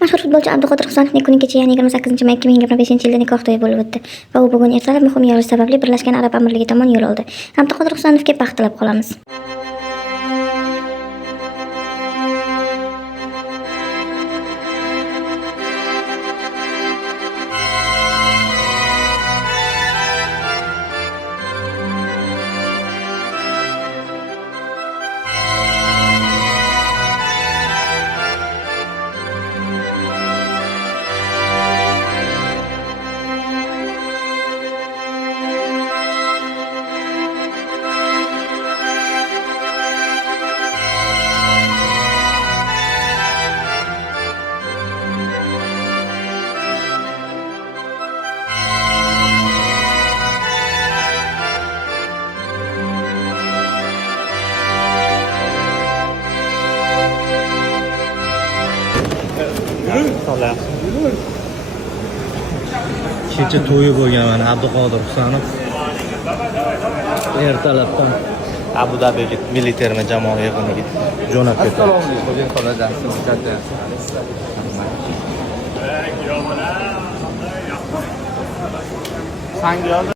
Mashhur futbolchi Abduqodir Husanovning kuni kecha, ya'ni 28-may 2025-yilda nikoh to'yi bo'lib o'tdi va u bugun ertalab muhim yig'ilish sababli Birlashgan Arab Amirligi tomon yo'l oldi. Abduqodir Husanovga baxt tilab qolamiz. Kecha to'yi bo'lgan mana Abduqodir Husanov ertalabdan Abu Dabiga milliy terma jamoa yig'iniga jo'nab ketdi. Assalomu alaykum.